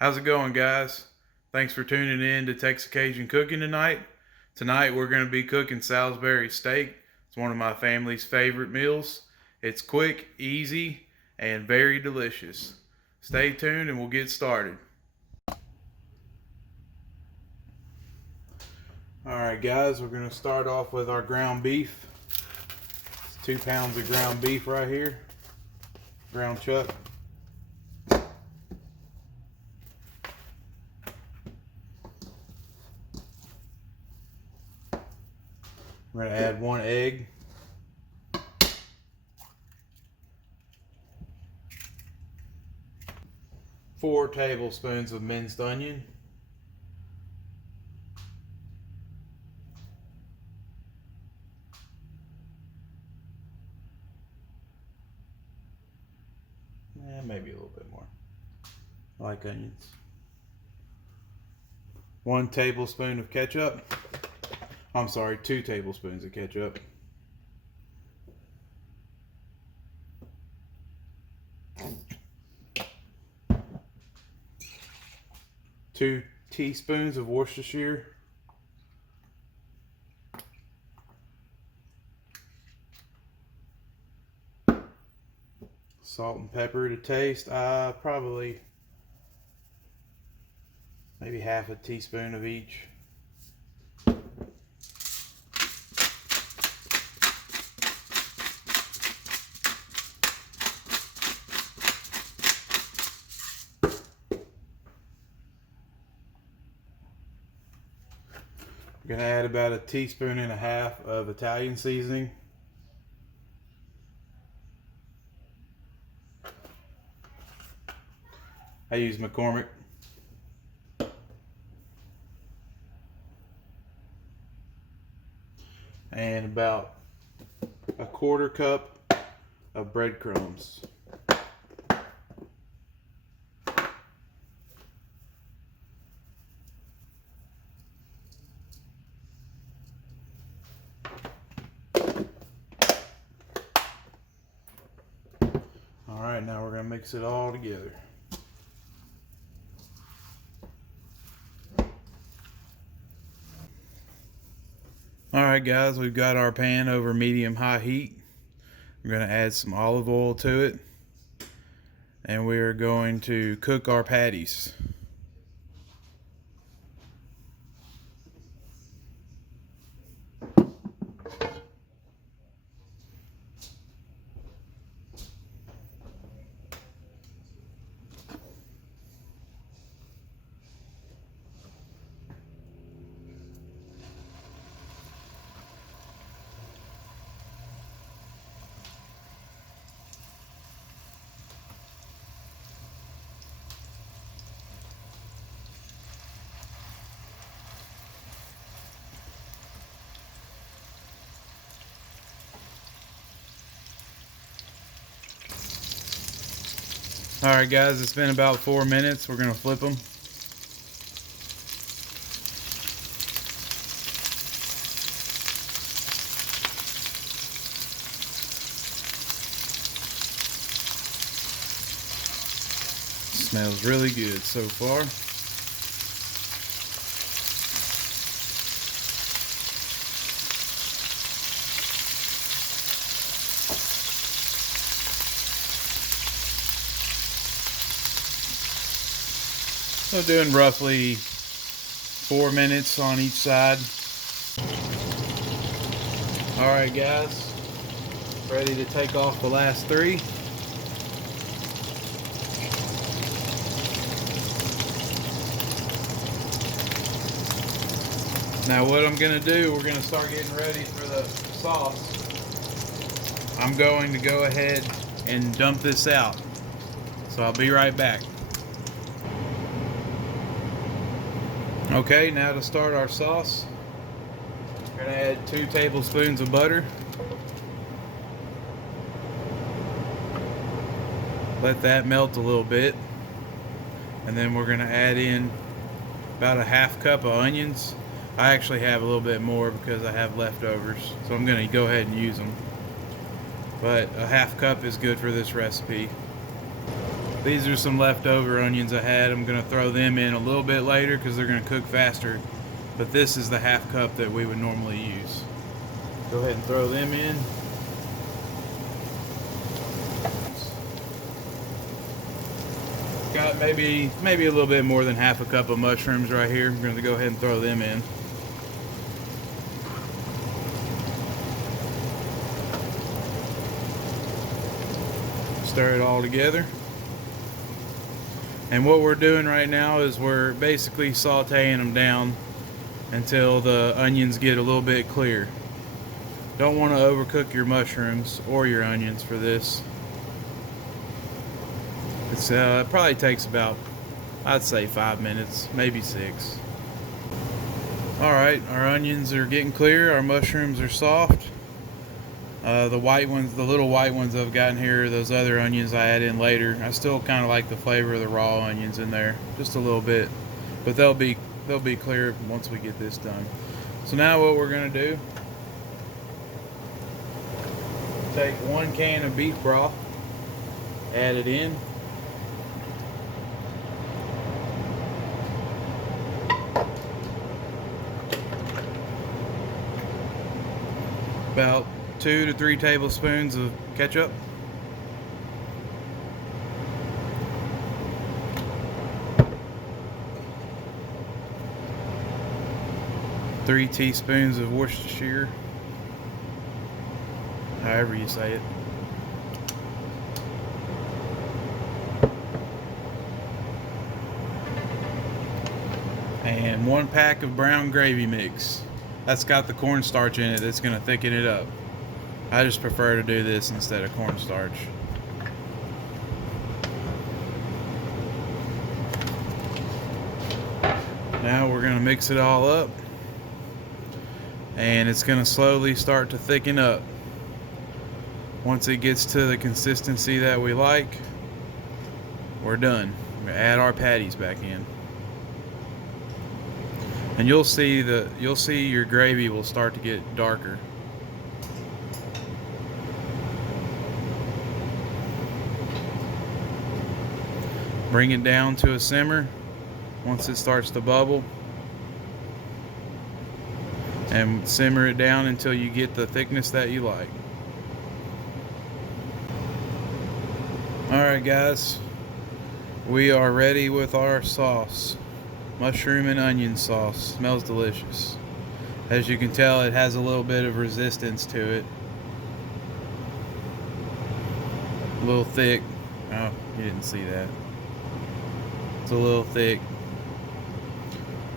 How's it going, guys? Thanks for tuning in to Texas Cajun Cooking tonight. Tonight we're going to be cooking Salisbury steak. It's one of my family's favorite meals. It's quick, easy, and very delicious. Stay tuned and we'll get started. Alright guys, we're going to start off with our ground beef. It's 2 pounds of ground beef right here. Ground chuck. We're going to add 1 egg. 4 tablespoons of minced onion. Maybe a little bit more. I like onions. 1 tablespoon of ketchup. I'm sorry, 2 tablespoons of ketchup. 2 teaspoons of Worcestershire. Salt and pepper to taste. Probably maybe half a teaspoon of each. I'm going to add about 1.5 teaspoons of Italian seasoning. I use McCormick. And about 1/4 cup of breadcrumbs. All right, now we're going to mix it all together. Alright guys, we've got our pan over medium-high heat. We're going to add some olive oil to it. And we're going to cook our patties. Alright guys, it's been about 4 minutes. We're going to flip them. Smells really good so far. So doing roughly 4 minutes on each side. Alright guys, ready to take off the last 3. Now what I'm going to do, we're going to start getting ready for the sauce. I'm going to go ahead and dump this out. So I'll be right back. Okay, now to start our sauce, we're going to add 2 tablespoons of butter. Let that melt a little bit. And then we're going to add in about 1/2 cup of onions. I actually have a little bit more because I have leftovers, so I'm going to go ahead and use them. But 1/2 cup is good for this recipe. These are some leftover onions I had. I'm gonna throw them in a little bit later because they're gonna cook faster. But this is the half cup that we would normally use. Go ahead and throw them in. Got maybe a little bit more than half a cup of mushrooms right here. I'm gonna go ahead and throw them in. Stir it all together. And what we're doing right now is we're basically sauteing them down until the onions get a little bit clear. Don't want to overcook your mushrooms or your onions for this. It probably takes about, I'd say 5 minutes, maybe 6. Alright, our onions are getting clear, our mushrooms are soft. The white ones, the little white ones I've gotten here, those other onions I add in later. I still kind of like the flavor of the raw onions in there, just a little bit. But they'll be clear once we get this done. So now what we're going to do, take 1 can of beef broth, add it in. About 2 to 3 tablespoons of ketchup. Three teaspoons of Worcestershire, however you say it. And 1 pack of brown gravy mix. That's got the cornstarch in it that's going to thicken it up. I just prefer to do this instead of cornstarch. Now we're going to mix it all up, and it's going to slowly start to thicken up. Once it gets to the consistency that we like, we're done. We're going to add our patties back in. And you'll see your gravy will start to get darker. Bring it down to a simmer once it starts to bubble, and simmer it down until you get the thickness that you like. Alright guys, we are ready with our sauce. Mushroom and onion sauce. Smells delicious. As you can tell, it has a little bit of resistance to it. A little thick. Oh, you didn't see that. It's a little thick.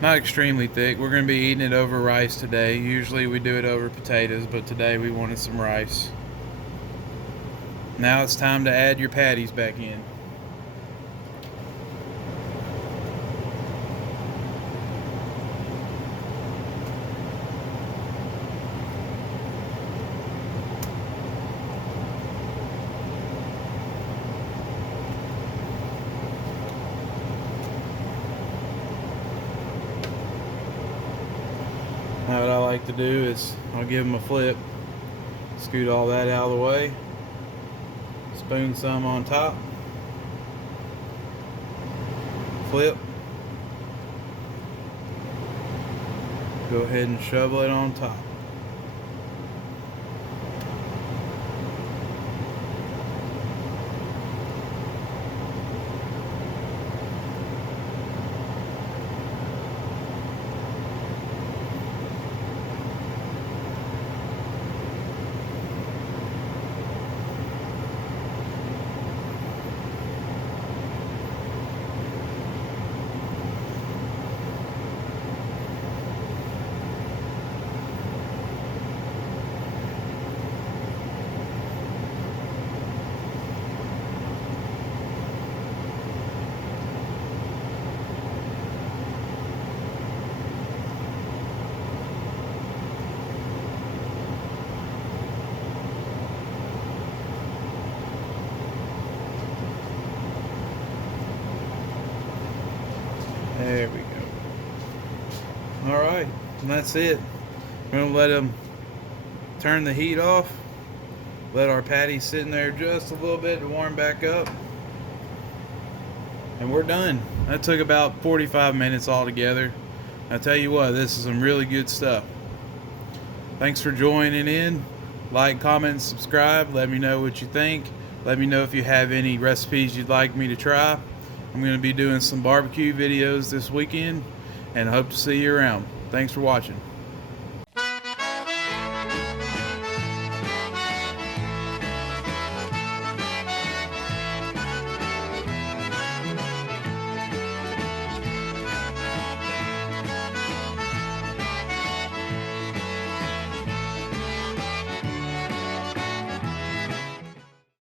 Not extremely thick. We're going to be eating it over rice today. Usually we do it over potatoes, but today we wanted some rice. Now it's time to add your patties back in. Now what I like to do is I'll give them a flip, scoot all that out of the way, spoon some on top, flip, go ahead and shovel it on top. There we go. Alright, and that's it. We're going to let them turn the heat off. Let our patties sit in there just a little bit to warm back up. And we're done. That took about 45 minutes altogether. I tell you what, this is some really good stuff. Thanks for joining in. Like, comment, and subscribe. Let me know what you think. Let me know if you have any recipes you'd like me to try. I'm going to be doing some barbecue videos this weekend, and I hope to see you around. Thanks for watching.